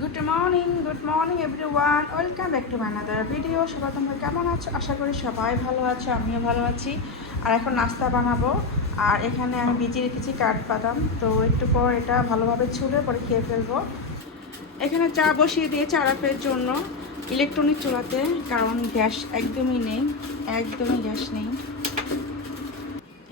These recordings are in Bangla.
Good morning everyone, welcome back to my another video. সবাই তোমরা কেমন আছো? আশা করি সবাই ভালো আছো, আমিও ভালো আছি। আর এখন নাস্তা বানাবো। আর এখানে আমি ভিজিয়ে রেখেছি কাঠবাদাম, তো একটু পর এটা ভালোভাবে ছুলে পরে খেয়ে ফেলবো। এখানে চা বসিয়ে দিয়েছি আরাফের জন্য ইলেকট্রনিক চুলাতে, কারণ গ্যাস একদমই নেই, একদমই গ্যাস নেই।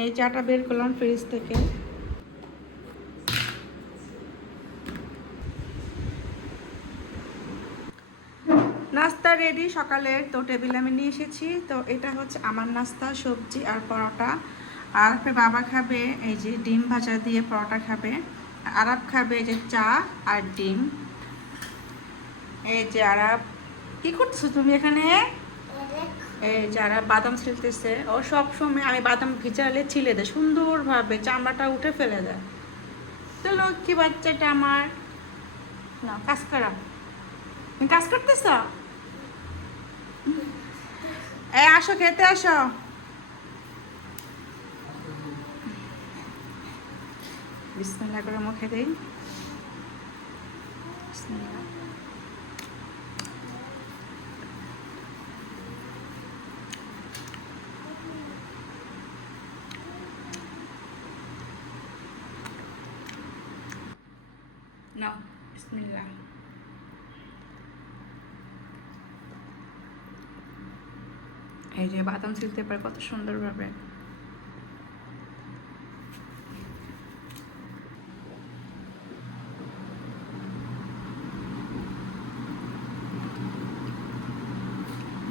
এই চাটা বের করলাম ফ্রিজ থেকে। নাস্তা রেডি সকালের, তো টেবিলে আমি নিয়ে এসেছি। তো এটা হচ্ছে আমার নাস্তা, সবজি আর পরোটা। আর বাবা খাবে এই যে ডিম ভাজা দিয়ে পরোটা খাবে। আরাব খাবে এই যে চা আর ডিম। এই যে আরাব, কি করতেছো তুমি এখানে? এই যে আরাব বাদাম ছিলতেছে। ও সব সময় আমি বাদাম ভিজালে ছিলে দেয়, সুন্দরভাবে চামড়াটা উঠে ফেলে দেয়। তো লক্ষ্মী বাচ্চাটা আমার। না কাজ করা, তুমি কাজ করতেছ? এই আসো, খেতে আসো। বিসমিল্লাহ করে মুখে দেই। বিসমিল্লাহ। নাও বিসমিল্লাহ। এই যে বাদাম ছিলতে পারে কত সুন্দরভাবে।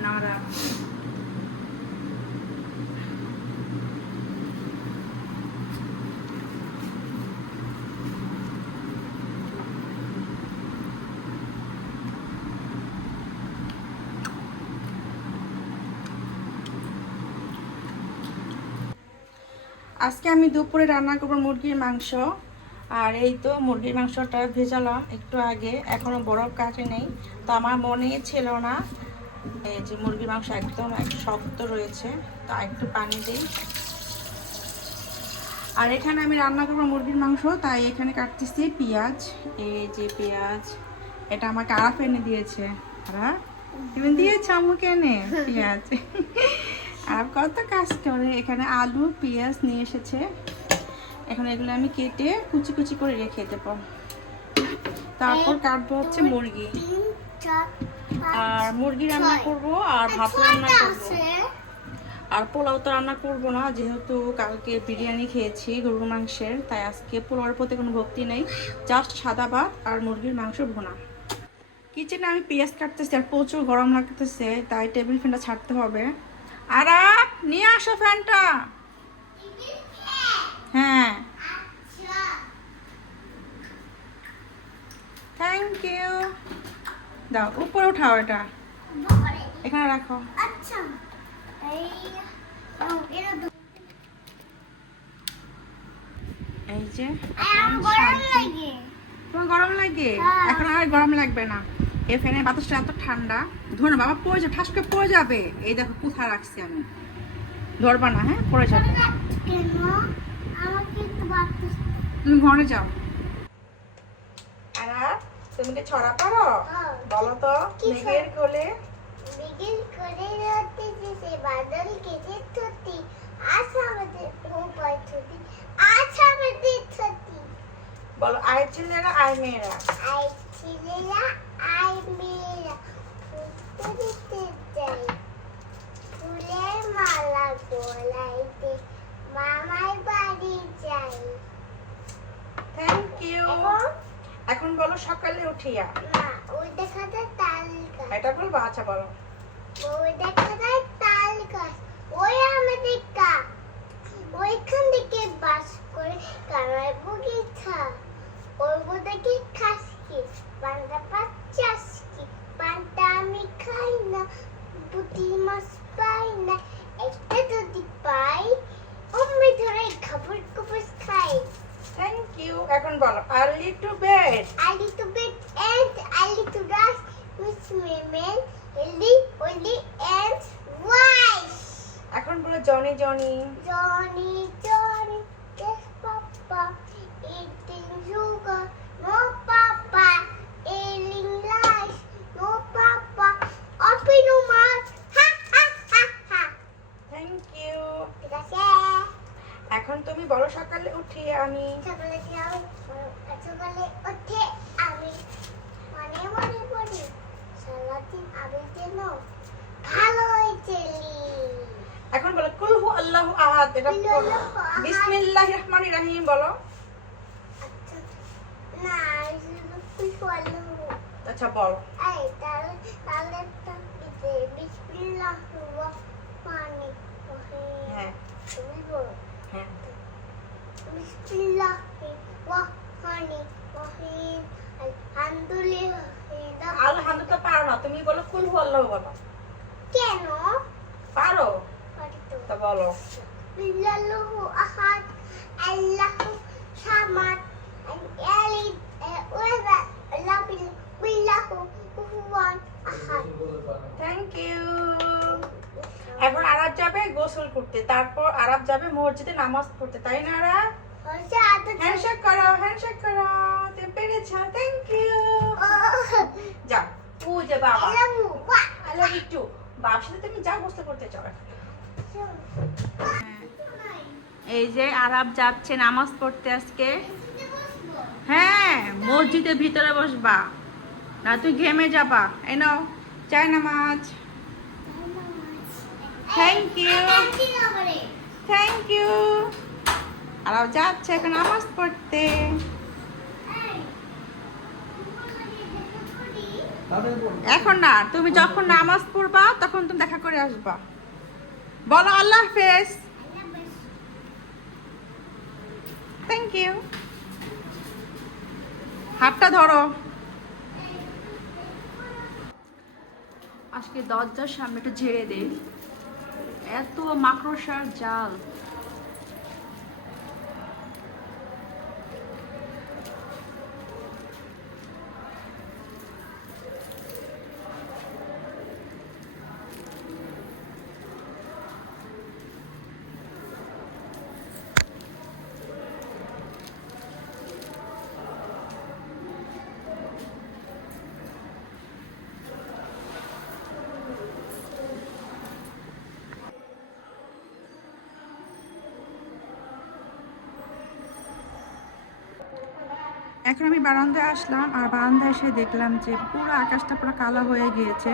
নাড়া আজকে আমি দুপুরে রান্না করবো মুরগির মাংস। আর এই তো মুরগির মাংসটা ভেজালাম একটু আগে, এখনো বরফ কাটে নেই, তো আমার মনে ছিল না। এই যে মুরগির মাংস একদম শক্ত রয়েছে, তো একটু পানি দিই। আর এখানে আমি রান্না করবো মুরগির মাংস, তাই এখানে কাটতেছি পেঁয়াজ। এই যে পেঁয়াজ, এটা আমাকে আরাফ এনে দিয়েছে। আরাফ, তুমি দিয়েছো আমাকে এনে পেঁয়াজ? আর কত কাজ করে। এখানে আলু পেঁয়াজ নিয়ে এসেছে, এখন এগুলো আমি কেটে কুচি কুচি করে রেখে দেবো। তারপর কাটবো হচ্ছে মুরগি, আর মুরগি রান্না করব আর ভাত রান্না করব। আর পোলাও তো রান্না করব না, যেহেতু কালকে বিরিয়ানি খেয়েছি গরুর মাংসের, তাই আজকে পোলাওর প্রতি কোনো ভক্তি নেই। জাস্ট সাদা ভাত আর মুরগির মাংস ভুনা। কিচেনে আমি পেঁয়াজ কাটতেছি, আর প্রচুর গরম লাগতেছে, তাই টেবিল ফ্যানটা ছাড়তে হবে। আর নিয়ে আসো ফ্যানটা। হ্যাঁ, থ্যাংক ইউ। দাও, উপরে উঠাও, এটা এখানে রাখো। এই যে তোমার গরম লাগে? এখন আর গরম লাগবে না, এই ফ্যানের বাতাসটা এত ঠান্ডা। ধরো বাবা, পড়ে যাবে, ঠাস করে পড়ে যাবে। এই দেখো কোথায় রাখছি আমি, ধরবা না, হ্যাঁ পড়ে যাবে। তুমি ঘরে যাও। আর তুমি কি ছড়া পারো? বলো তো। মেঘের কোলে বাদল কেটে ছুটি, আশা আমাদের উপায় ছুটি, আশা আমাদের ছুটি। বলো, আয় ছেলেরা আয় মেয়েরা, আয় ছেলেরা আয় মেয়েরা, ফুটতে যাই ফুলের মালা গলাইতে, মামার বাড়ি যাই। Thank you. এখন বলো সকালে উঠিয়া। না, ওই দেখা যায় তাল গাছ। এটা বলবো? আচ্ছা বলো। ওই দেখা যায় তাল গাছ, ওই আমাদের কা, ওইখান থেকে বাস করে কানাই বগিচা, ওই থেকে খাস কি পান্তা পাচ্চাস কি, পান্তা আমি খাই না, পুঁটি মাছ পাই না, একটা যদি পাই অমনি ধরে খাবার কবস খাই। Thank you. এখন বলো early to bed, early to bed and early to rise with মেমেন হেলদি ওয়েলি এন্ড ওয়াইস। এখন বলো Johnny Johnny, Johnny Johnny yes papa eating sugar, no papa eating বিসমিল্লাহির রহমানির রহিম বলো। আচ্ছা বল। হ্যাঁ আলহামদুলিল্লাহ তো পারো না, তুমি বলো কুল হুয়াল্লাহু বলো। কেন পারো তো বলো। আল্লাহু আহাদ আল্লাহু সামাদ আলিদ থ্যাংক ইউ। এখন আরব যাবে গোসল করতে, তারপর আরব যাবে মসজিদে নামাজ পড়তে, তাই না? আরব হ্যান্ডশেক করো, হ্যান্ডশেক করো। তুমি পেরেছো, থ্যাংক ইউ। যাও ও যে বাবা আই লাভ ইউ টু। বাবার সাথে তুমি যাও গোসল করতে চাও। এই যে আরব যাচ্ছে নামাজ পড়তে আজকে। হ্যাঁ মসজিদের ভিতরে বসবা না, তুই ঘেমে যাবা। এই নাও চাই নামাজ। Thank you, thank you. আরব যাচ্ছে এখন নামাজ পড়তে। এখন না, তুমি যখন নামাজ পড়বা তখন তুমি দেখা করে আসবা। বলো আল্লাহ হাফেজ। Thank you. হাতটা ধরো। আজকে দরজার সামনে একটু ঝেড়ে দেই, এত মাকড়সার জাল। এখন আমি বারান্দায় আসলাম, আর বারান্দায় এসে দেখলাম যে পুরো আকাশটা পুরো কালো হয়ে গিয়েছে।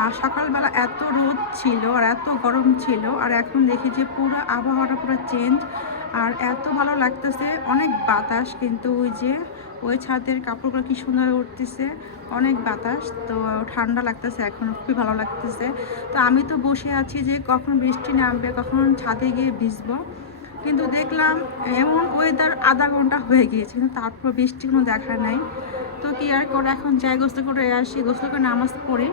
আর সকালবেলা এত রোদ ছিল আর এত গরম ছিল, আর এখন দেখি যে পুরো আবহাওয়াটা পুরো চেঞ্জ। আর এত ভালো লাগতেছে, অনেক বাতাস, কিন্তু ওই ছাদের কাপড়গুলো কি সুন্দর উঠতেছে, অনেক বাতাস, তো ঠান্ডা লাগতেছে, এখন খুবই ভালো লাগতেছে। তো আমি তো বসে আছি যে কখন বৃষ্টি নামবে, কখন ছাদে গিয়ে ভিজবো, কিন্তু দেখলাম এমন ওয়েদার আধা ঘন্টা হয়ে গিয়েছে, কিন্তু তারপর বৃষ্টি কোনো দেখা নাই। তো কি আর করে, এখন যাই গোসল করে আসি, গোসল করে নামাজ পড়ি,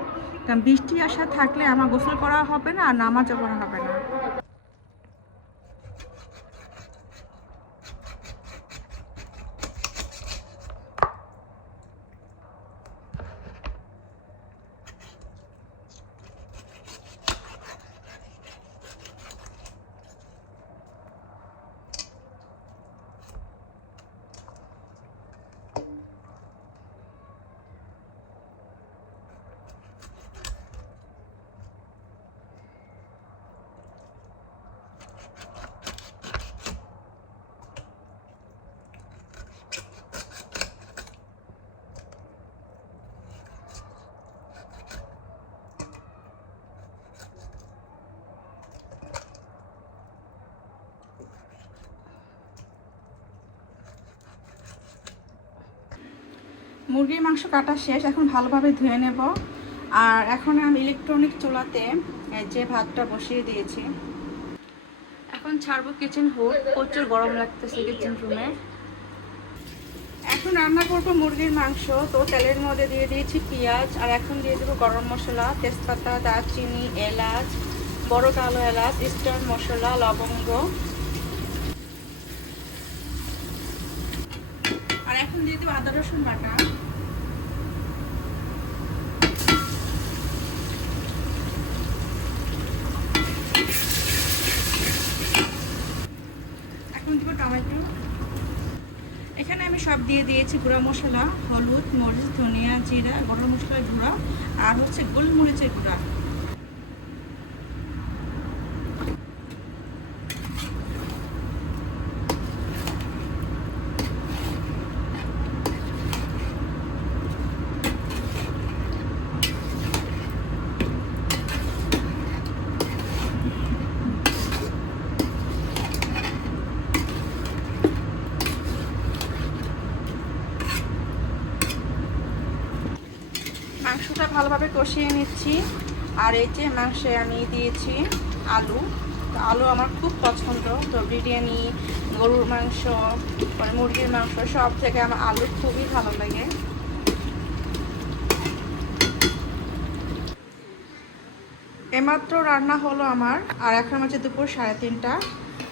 কারণ বৃষ্টি আসা থাকলে আমার গোসল করা হবে না আর নামাজও পড়া হবে না। মুরগির মাংস কাটা শেষ, এখন ভালোভাবে ধুয়ে নেব। আর এখন আমি ইলেকট্রনিক চুলাতে যে ভাতটা বসিয়ে দিয়েছি, এখন ছাড়বো কিচেন হুড। প্রচুর গরম লাগতেছে কিচেন রুমে। এখন রান্না করবো মুরগির মাংস, তো তেলের মধ্যে দিয়ে দিয়েছি পেঁয়াজ, আর এখন দিয়ে দেবো গরম মশলা, তেজপাতা, দারচিনি, এলাচ, বড় কালো এলাচ, স্টার মশলা, লবঙ্গ, আর এখন দিয়ে দেবো আদা রসুন বাটা। এখন দেবো টমেটো। এখানে আমি সব দিয়ে দিয়েছি, গুঁড়া মশলা, হলুদ, মরিচ, ধনিয়া, জিরা, গরম মশলার গুঁড়া, আর হচ্ছে গোলমরিচের গুঁড়া। মাংসটা ভালোভাবে কষিয়ে নিচ্ছি। আর এই যে মাংসে আমি দিয়েছি আলু। তো আলু আমার খুব পছন্দ। তো বিরিয়ানি, গরুর মাংস, মানে মুরগির মাংস সব থেকে আমার আলু খুবই ভালো লাগে। এইমাত্র রান্না হলো আমার, আর এখন হচ্ছে দুপুর 3:30।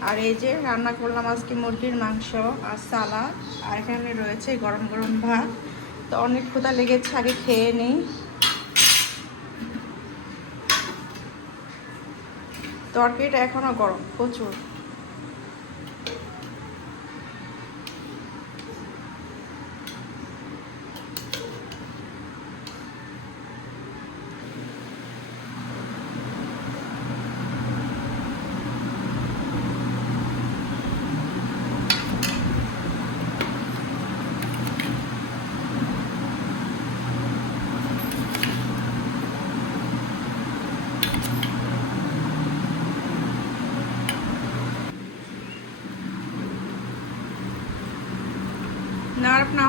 আর এই যে রান্না করলাম আজকে মুরগির মাংস আর সালাদ, আর এখানে রয়েছে গরম গরম ভাত। তো অনেক ক্ষুধা লেগেছে, আগে খেয়ে নিই। তরকারিটা এখনো গরম প্রচুর। নাড়ব না,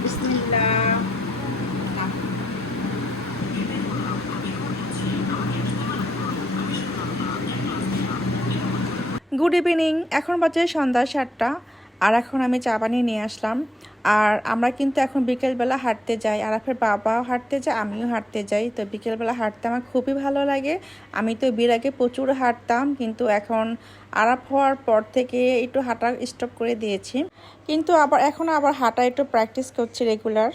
বিসমিল্লাহ। গুড ইভিনিং, এখন বাজে সন্ধ্যা 7টা। আর এখন আমি চা বানিয়ে নিয়ে আসলাম। আর আমরা কিন্তু এখন বিকেলবেলা হাঁটতে যাই, আরাফের বাবাও হাঁটতে যায়, আমিও হাঁটতে যাই। তো বিকেলবেলা হাঁটতে আমার খুবই ভালো লাগে। আমি তো বিয়ের আগে প্রচুর হাঁটতাম, কিন্তু এখন আরাফ হওয়ার পর থেকে একটু হাঁটা স্টপ করে দিয়েছি। কিন্তু এখন আবার হাঁটা একটু প্র্যাকটিস করছি রেগুলার।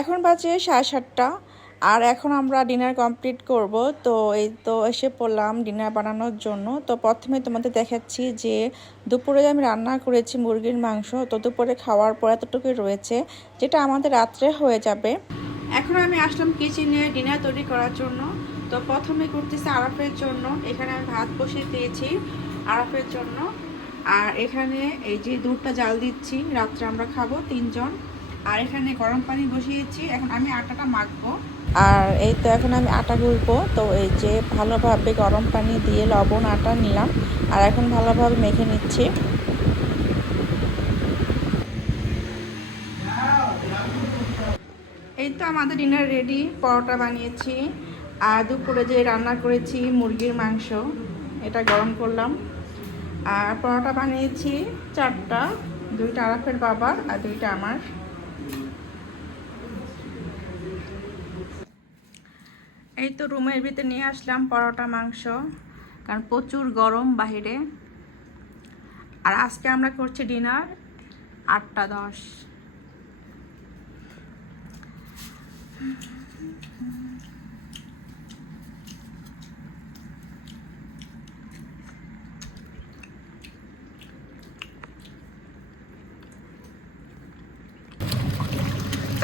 এখন বাজে 7:30, আর এখন আমরা ডিনার কমপ্লিট করব। তো এই তো এসে পড়লাম ডিনার বানানোর জন্য। তো প্রথমে তোমাদের দেখাচ্ছি যে দুপুরে আমি রান্না করেছি মুরগির মাংস। তো দুপুরে খাওয়ার পর এতটুকুই রয়েছে, যেটা আমাদের রাত্রে হয়ে যাবে। এখন আমি আসলাম কিচেনে ডিনার তৈরি করার জন্য। তো প্রথমে করতেছি আরাফের জন্য। এখানে আমি ভাত বসিয়ে দিয়েছি আরাফের জন্য। আর এখানে এই যে দুধটা জাল দিচ্ছি, রাত্রে আমরা খাবো 3 জন। আর এখানে গরম পানি বসিয়েছি, এখন আমি আটাটা মাখবো। আর এই তো এখন আমি আটা গুলবো। তো এই যে ভালোভাবে গরম পানি দিয়ে লবণ আটা নিলাম, আর এখন ভালোভাবে মেখে নিচ্ছি। এই তো আমাদের ডিনার রেডি। পরোটা বানিয়েছি, আর দুপুরে যে রান্না করেছি মুরগির মাংস, এটা গরম করলাম। আর পরোটা বানিয়েছি 4টা, 2টা আরাফের বাবার আর 2টা আমার। এই তো রুমের ভিতরে নিয়ে আসলাম পরোটা মাংস, কারণ প্রচুর গরম বাহিরে। আর আজকে আমরা করছি ডিনার 8:10।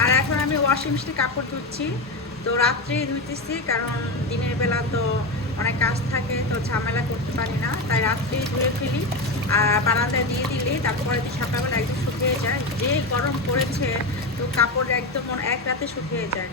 আর এখন আমি ওয়াশিং মেশিনে কাপড় ধুচ্ছি। তো রাত্রে ধুইতেছি, কারণ দিনের বেলা তো অনেক কাজ থাকে, তো ঝামেলা করতে পারি না, তাই রাত্রেই ধুয়ে ফেলি। আর বারান্দায় দিয়ে দিলে তারপরে সকালবেলা একদম শুকিয়ে যায়। যে গরম পড়েছে, তো কাপড় একদম এক রাতে শুকিয়ে যায়।